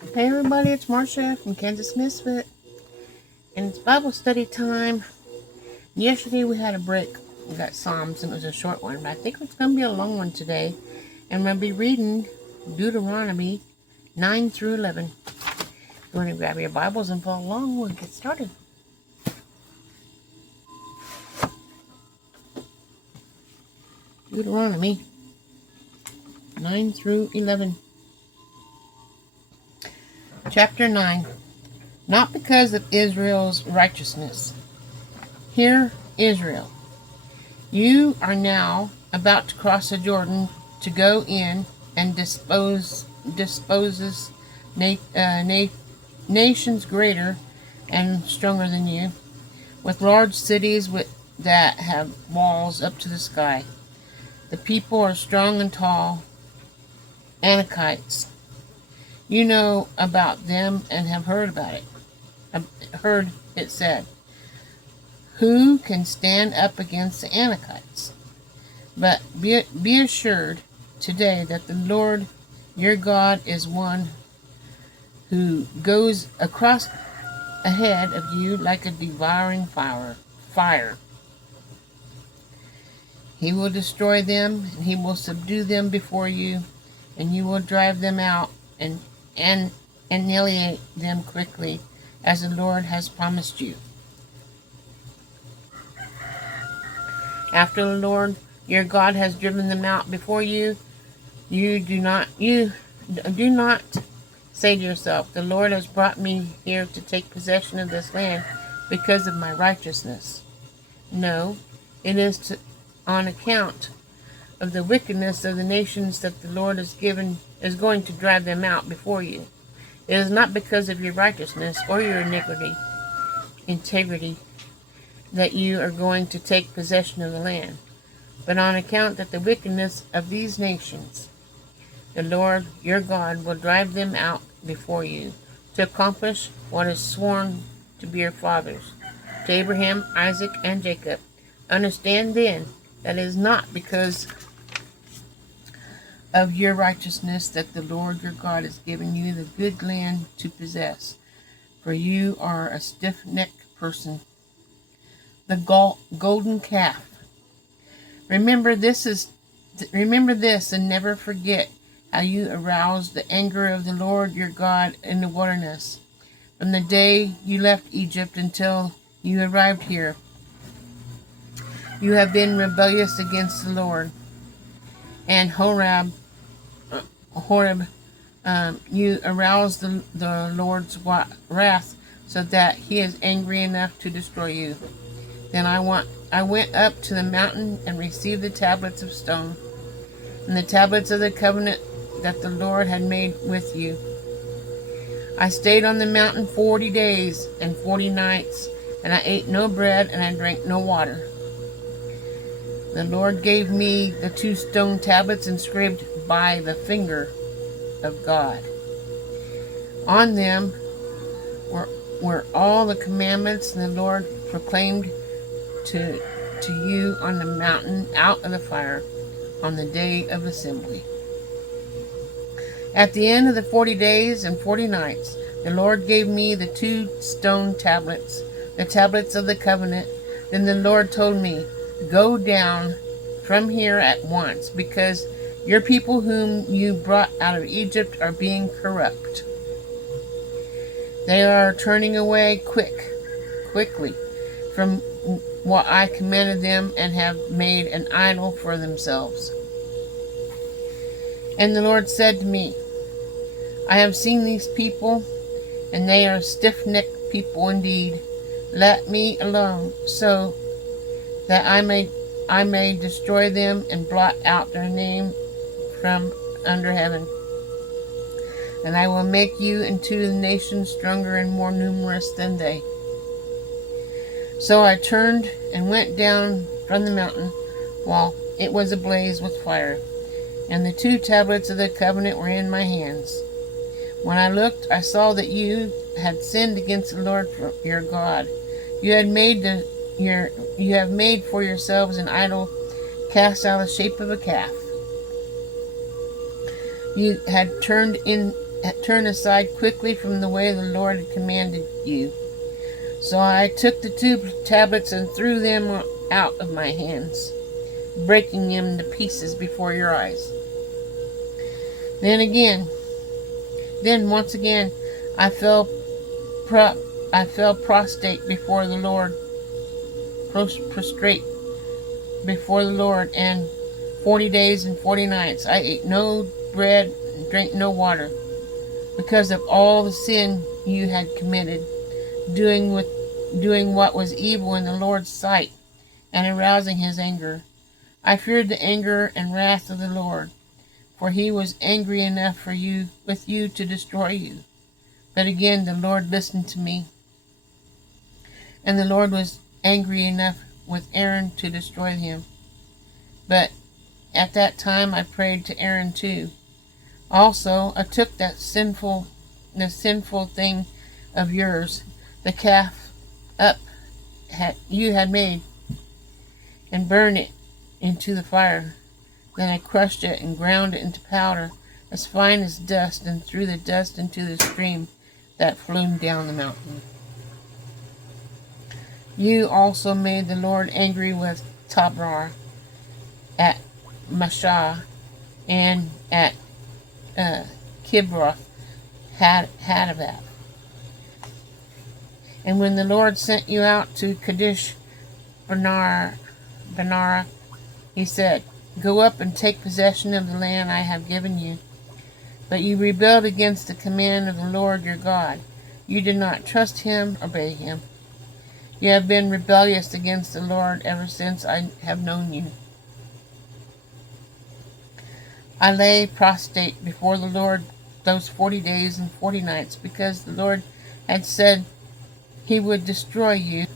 Hey everybody, it's Marcia from Kansas Misfit, and it's Bible study time. Yesterday we had a break. We got Psalms, and it was a short one, but I think it's going to be a long one today. And we'll be reading Deuteronomy 9 through 11. If you want to grab your Bibles and follow along, we'll get started. Deuteronomy 9 through 11. Chapter 9. Not because of Israel's righteousness. Hear, Israel. You are now about to cross the Jordan to go in and disposes nations greater and stronger than you, with large cities that have walls up to the sky. The people are strong and tall, Anakites. You know about them and have heard about it. Heard it said, who can stand up against the Anakites? But be assured today that the Lord your God is one who goes across ahead of you like a devouring fire. He will destroy them, and he will subdue them before you, and you will drive them out and annihilate them quickly, as the Lord has promised you. After the Lord your God has driven them out before you, you do not say to yourself, the Lord has brought me here to take possession of this land because of my righteousness. No, it is on account of the wickedness of the nations that the Lord is going to drive them out before you. It is not because of your righteousness or your integrity that you are going to take possession of the land, but on account of the wickedness of these nations. The Lord your God will drive them out before you to accomplish what is sworn to be your fathers, to Abraham, Isaac, and Jacob. Understand then that it is not because of your righteousness that the Lord your God has given you the good land to possess, for you are a stiff-necked person. The golden calf. Remember this and never forget how you aroused the anger of the Lord your God in the wilderness. From the day you left Egypt until you arrived here, you have been rebellious against the Lord. And Horeb, you aroused the Lord's wrath so that he is angry enough to destroy you. Then I went up to the mountain and received the tablets of stone, and the tablets of the covenant that the Lord had made with you. I stayed on the mountain 40 days and 40 nights, and I ate no bread and I drank no water. The Lord gave me the 2 stone tablets inscribed by the finger of God. On them were all the commandments the Lord proclaimed to you on the mountain out of the fire on the day of assembly. At the end of the 40 days and 40 nights, the Lord gave me the 2 stone tablets, the tablets of the covenant. Then the Lord told me, go down from here at once, because your people whom you brought out of Egypt are being corrupt. They are turning away quickly from what I commanded them and have made an idol for themselves. And the Lord said to me, I have seen these people, and they are stiff-necked people indeed. Let me alone, so that I may destroy them and blot out their name from under heaven. And I will make you into the nation stronger and more numerous than they. So I turned and went down from the mountain while it was ablaze with fire, and the 2 tablets of the covenant were in my hands. When I looked, I saw that you had sinned against the Lord your God. You have made for yourselves an idol cast out of the shape of a calf. You had turned turn aside quickly from the way the Lord had commanded you. So I took the 2 tablets and threw them out of my hands, breaking them to pieces before your eyes. Then once again, I fell prostrate before the Lord, prostrate before the Lord, and 40 days and 40 nights I ate no bread and drank no water, because of all the sin you had committed, doing what was evil in the Lord's sight, and arousing his anger. I feared the anger and wrath of the Lord, for he was angry enough with you to destroy you. But again the Lord listened to me, and the Lord was angry enough with Aaron to destroy him. But at that time I prayed to Aaron too. Also I took the sinful thing of yours, the calf you had made, and burned it into the fire. Then I crushed it and ground it into powder, as fine as dust, and threw the dust into the stream that flowed down the mountain. You also made the Lord angry with Tabrar at Mashah and at Kibroth Hadavath. And when the Lord sent you out to Kadesh Barnea, he said, "Go up and take possession of the land I have given you." But you rebelled against the command of the Lord your God. You did not trust him or obey him. You have been rebellious against the Lord ever since I have known you. I lay prostrate before the Lord those 40 days and 40 nights, because the Lord had said he would destroy you.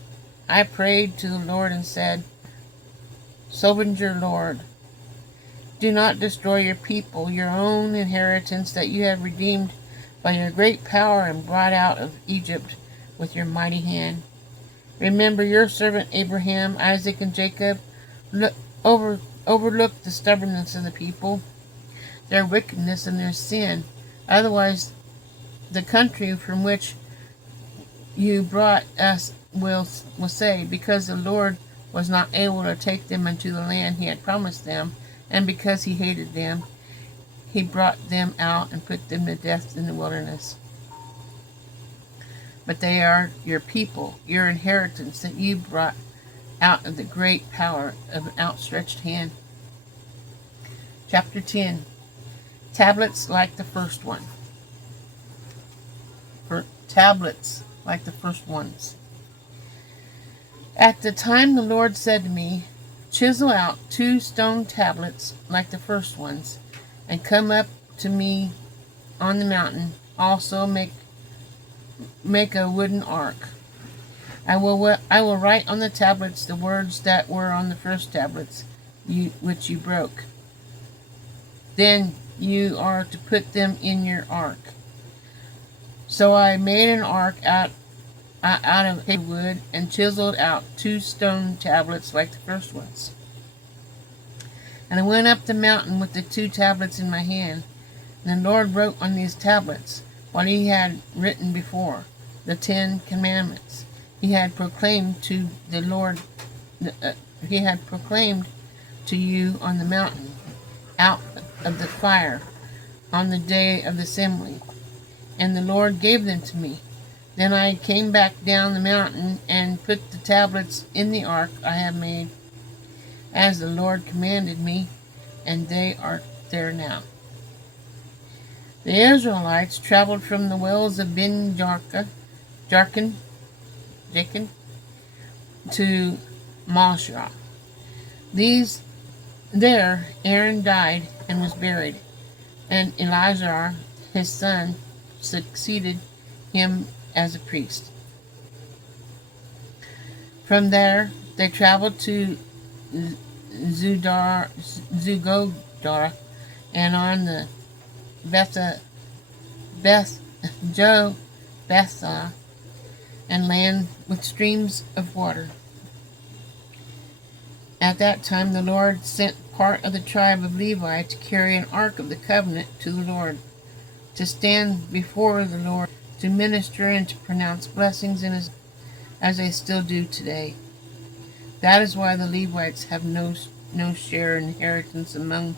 I prayed to the Lord and said, "Sovereign Lord, do not destroy your people, your own inheritance that you have redeemed by your great power and brought out of Egypt with your mighty hand. Remember your servant Abraham, Isaac, and Jacob. Overlook the stubbornness of the people, their wickedness and their sin. Otherwise, the country from which you brought us will say, because the Lord was not able to take them into the land he had promised them, and because he hated them, he brought them out and put them to death in the wilderness. But they are your people, your inheritance that you brought out of the great power of an outstretched hand." Chapter 10. Tablets like the first one. For tablets like the first ones. At the time the Lord said to me, "Chisel out 2 stone tablets like the first ones, and come up to me on the mountain. Also make a wooden ark. I will write on the tablets the words that were on the first tablets, which you broke. Then you are to put them in your ark." So I made an ark out of wood and chiseled out 2 stone tablets like the first ones. And I went up the mountain with the 2 tablets in my hand. And the Lord wrote on these tablets what he had written before, the 10 commandments he had proclaimed to the Lord. He had proclaimed to you on the mountain, out of the fire, on the day of the assembly. And the Lord gave them to me. Then I came back down the mountain and put the tablets in the ark I have made, as the Lord commanded me, and they are there now. The Israelites traveled from the wells of Ben Jakin to Mashah. There Aaron died and was buried, and Eleazar his son succeeded him as a priest. From there they traveled to Zugodar, and on the Betha, and land with streams of water. At that time the Lord sent part of the tribe of Levi to carry an ark of the covenant to the Lord, to stand before the Lord, to minister and to pronounce blessings in his, as they still do today. That is why the Levites have no share in inheritance among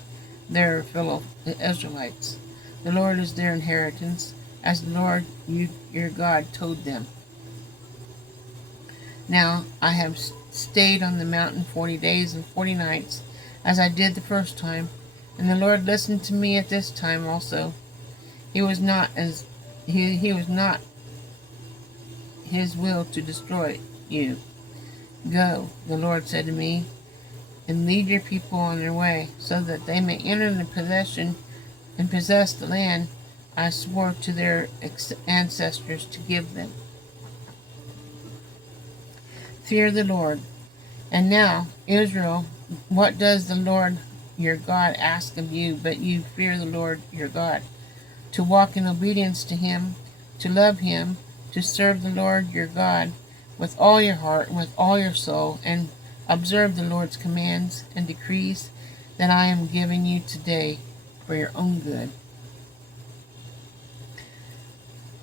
their fellow Israelites. The Lord is their inheritance, as the Lord your God told them. Now I have stayed on the mountain 40 days and 40 nights, as I did the first time, and the Lord listened to me at this time also. He was not his will to destroy you. Go, the Lord said to me, and lead your people on their way, so that they may enter the possession and possess the land I swore to their ancestors to give them. Fear the Lord. And now, Israel, what does the Lord your God ask of you, but you fear the Lord your God, to walk in obedience to him, to love him, to serve the Lord your God with all your heart and with all your soul, and observe the Lord's commands and decrees that I am giving you today for your own good.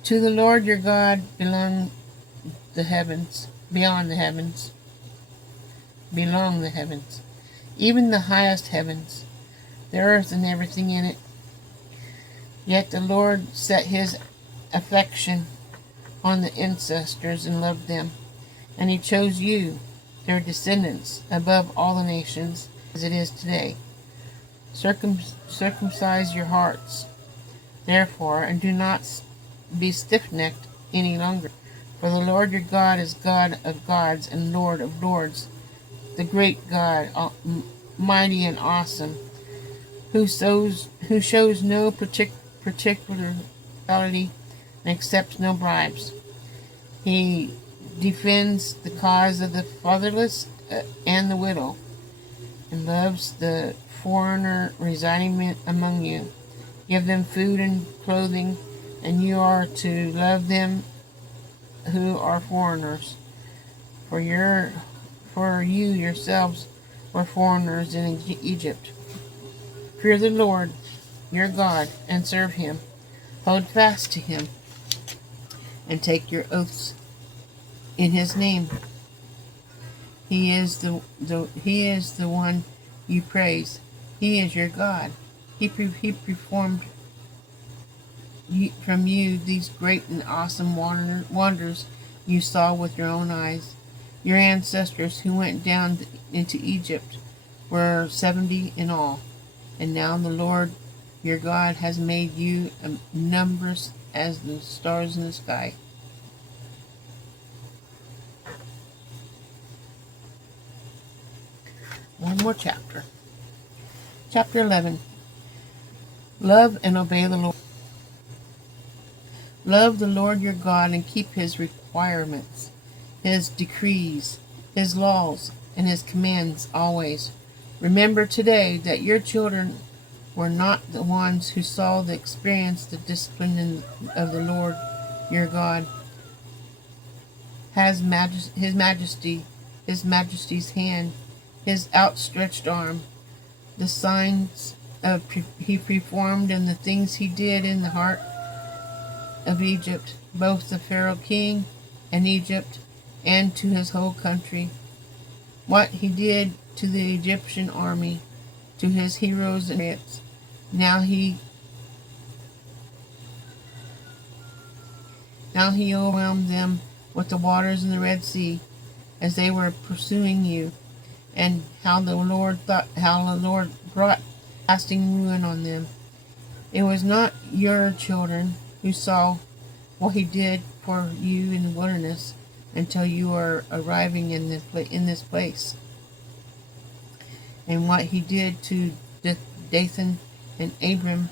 To the Lord your God belong the heavens, belong the heavens, even the highest heavens, the earth and everything in it. Yet the Lord set his affection on the ancestors and loved them, and he chose you, their descendants, above all the nations, as it is today. Circumcise your hearts, therefore, and do not be stiff-necked any longer. For the Lord your God is God of gods and Lord of lords, the great God, mighty and awesome, who shows no particularity and accepts no bribes. He defends the cause of the fatherless and the widow, and loves the foreigner residing among you. Give them food and clothing, and you are to love them who are foreigners. For you yourselves were foreigners in Egypt. Fear the Lord your God and serve him. Hold fast to him and take your oaths in his name. He is the one you praise. He is your God. He performed from you these great and awesome wonders you saw with your own eyes. Your ancestors who went down into Egypt were 70 in all, and now the Lord your God has made you numerous as the stars in the sky. One more chapter. Chapter 11. Love and obey the Lord. Love the Lord your God and keep his requirements, his decrees, his laws, and his commands always. Remember today that your children were not the ones who saw the experience the discipline of the Lord your God, his majesty's hand, his outstretched arm, the signs he performed and the things he did in the heart of Egypt, both the Pharaoh king and Egypt, and to his whole country. What he did to the Egyptian army, to his heroes and chariots. Now he overwhelmed them with the waters in the Red Sea, as they were pursuing you, and how the Lord brought lasting ruin on them. It was not your children who saw what he did for you in the wilderness until you are arriving in this place, and what he did to Dathan and Abram,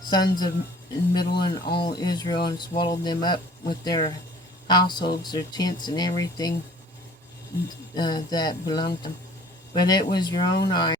sons of Middle and all Israel, and swallowed them up with their households, their tents, and everything that belonged to them. But it was your own eyes